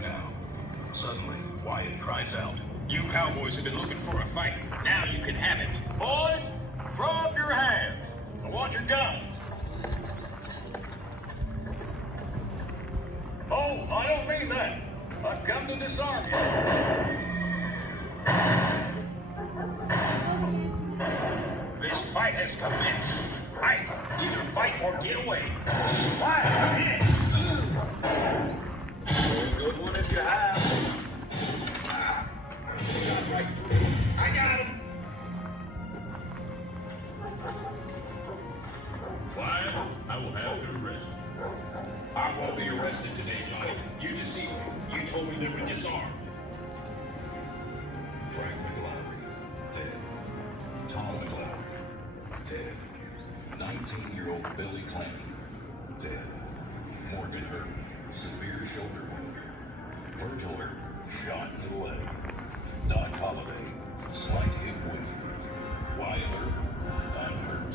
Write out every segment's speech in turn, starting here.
right now. Suddenly, Wyatt cries out. You cowboys have been looking for a fight. Now you can have it. Boys, throw up your hands. I want your guns. Oh, I don't mean that. I've come to disarm you. This fight has commenced. Either fight or get away. Why? Good one if you have. Shot right through. I got him. Wyatt, I will have you arrested. I won't be arrested today, Johnny. You deceived me. You told me they were disarmed. Frank McLaury, dead. Tom McLaury, dead. 19-year-old Billy Clanton, dead. Morgan Hurt, severe shoulder wound. Virgil Hurt, shot in the leg. Doc Holliday, slight hip wound. Wyatt Hurt, unhurt.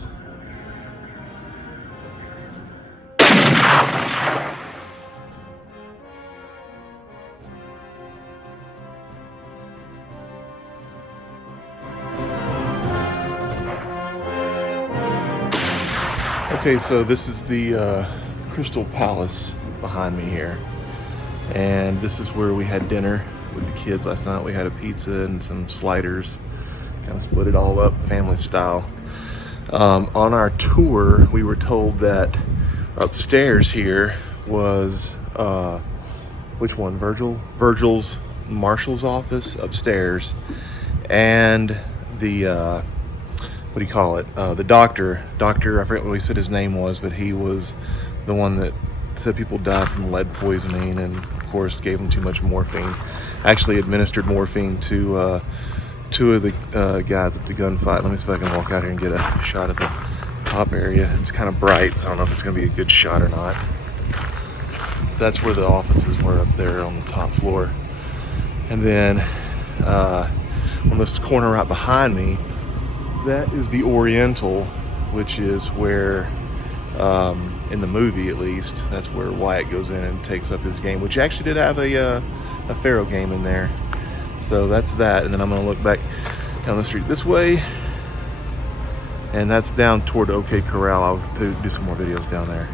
Okay, so this is the Crystal Palace behind me here, and this is where we had dinner with the kids last night. We had a pizza and some sliders, kind of split it all up family style. On our tour, we were told that upstairs here was which one? Virgil's marshal's office upstairs, and the what do you call it? The doctor, I forget what he said his name was, but he was the one that said people die from lead poisoning, and of course gave them too much morphine. Actually administered morphine to two of the guys at the gunfight. Let me see if I can walk out here and get a shot of the top area. It's kind of bright, so I don't know if it's gonna be a good shot or not. That's where the offices were, up there on the top floor. And then on this corner right behind me, that is the Oriental, which is where, in the movie at least, that's where Wyatt goes in and takes up his game, which actually did have a Pharaoh game in there. So that's that, and then I'm gonna look back down the street this way, and that's down toward OK Corral. I'll do some more videos down there.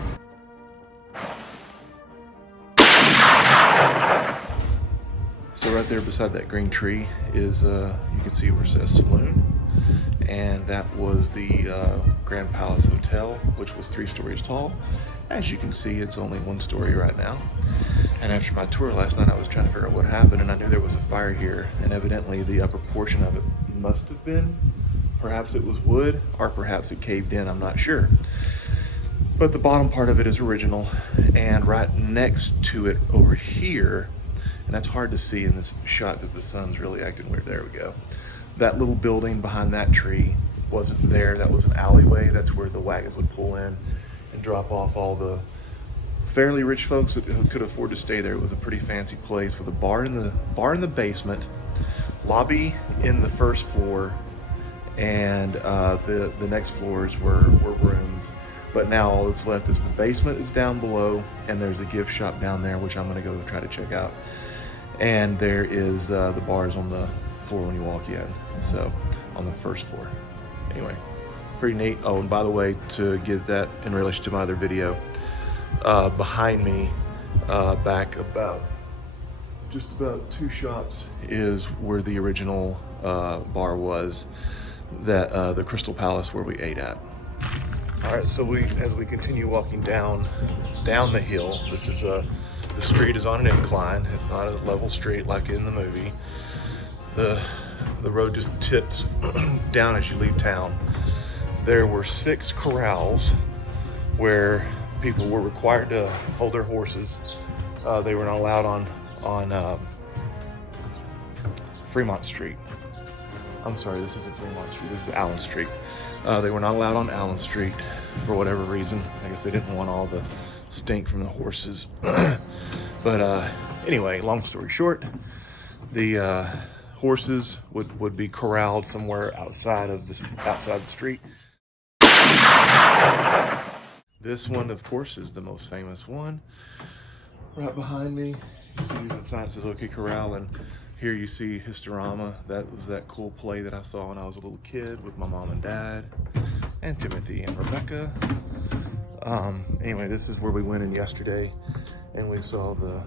So right there beside that green tree is, you can see where it says Saloon. And that was the Grand Palace Hotel, which was 3 stories tall. As you can see, it's only 1 story right now. And after my tour last night, I was trying to figure out what happened, and I knew there was a fire here, and evidently the upper portion of it must have been, perhaps it was wood, or perhaps it caved in, I'm not sure. But the bottom part of it is original, and right next to it over here, and that's hard to see in this shot because the sun's really acting weird. There we go. That little building behind that tree wasn't there. That was an alleyway. That's where the wagons would pull in and drop off all the fairly rich folks that could afford to stay there. It was a pretty fancy place with a bar in the basement, lobby in the first floor, and the next floors were rooms. But now all that's left is the basement is down below, and there's a gift shop down there, which I'm gonna go try to check out. And there is the bars on the floor when you walk in, so on the first floor. Anyway, pretty neat. Oh, and by the way, to get that in relation to my other video, behind me, back just about 2 shops is where the original bar was, that the Crystal Palace where we ate at. All right, so as we continue walking down the hill, this is the street is on an incline. It's not a level street like in the movie. The road just tips down as you leave town. There were 6 corrals where people were required to hold their horses. They were not allowed on Fremont Street. I'm sorry, this isn't Fremont Street, this is Allen Street. They were not allowed on Allen Street for whatever reason. I guess they didn't want all the stink from the horses. But anyway, long story short, the horses would be corralled somewhere outside the street. This one, of course, is the most famous one. Right behind me You see the sign that says OK Corral, and here you see Historama. That was that cool play that I saw when I was a little kid with my mom and dad, and Timothy and Rebecca. Anyway, this is where we went in yesterday, and we saw the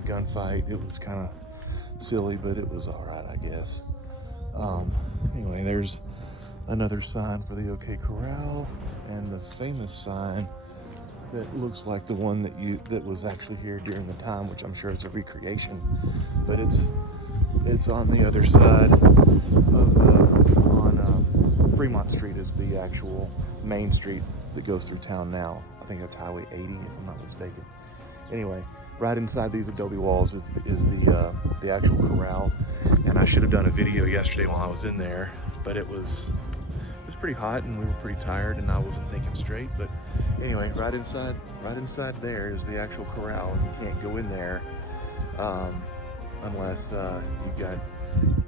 gunfight. It was kind of silly, but it was all right, I guess. Anyway, there's another sign for the OK Corral, and the famous sign that looks like the one that was actually here during the time, which I'm sure it's a recreation, but it's on the other side of on Fremont Street is the actual main street that goes through town now. I think that's Highway 80, if I'm not mistaken. Anyway, right inside these adobe walls is the actual corral, and I should have done a video yesterday while I was in there, but it was pretty hot and we were pretty tired and I wasn't thinking straight. But anyway, right inside there is the actual corral, and you can't go in there unless you got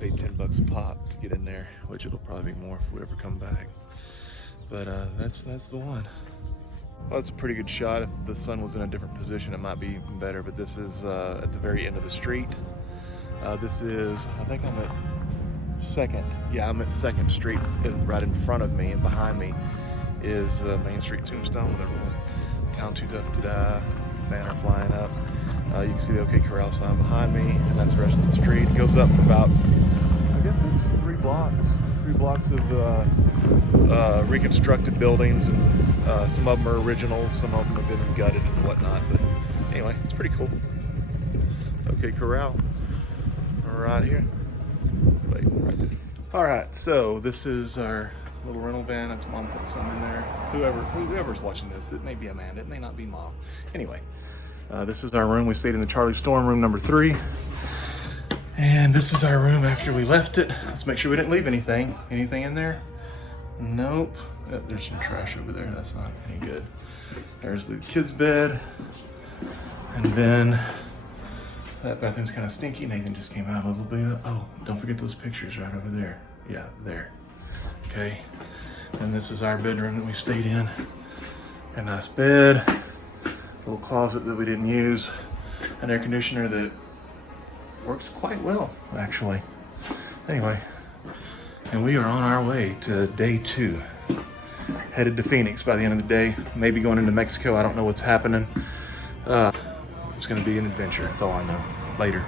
paid $10 a pop to get in there, which it'll probably be more if we ever come back. But that's the one. Well, it's a pretty good shot. If the sun was in a different position, it might be even better, but this is at the very end of the street. This is, I think I'm at I'm at 2nd Street, and right in front of me and behind me is Main Street Tombstone with a little "Town Too Tough to Die" banner flying up. You can see the OK Corral sign behind me, and that's the rest of the street. It goes up for about, I guess it's 3 blocks. 3 blocks of reconstructed buildings, and some of them are originals, some of them have been gutted and whatnot. But anyway, it's pretty cool. OK Corral, right here. Wait, right there. All right, so this is our little rental van. That's Mom put some in there. Whoever's watching this, it may be Amanda, it may not be Mom. Anyway, this is our room. We stayed in the Charlie Storm, room number 3. And this is our room after we left it. Let's make sure we didn't leave anything. Anything in there? Nope. There's some trash over there. That's not any good. There's the kids' bed. And then that bathroom's kind of stinky. Nathan just came out a little bit. Oh, don't forget those pictures right over there. Yeah, there. Okay. And this is our bedroom that we stayed in. A nice bed. Little closet that we didn't use. An air conditioner that works quite well, actually. Anyway, and we are on our way to day 2. Headed to Phoenix by the end of the day. Maybe going into Mexico. I don't know what's happening. It's going to be an adventure. That's all I know. Later.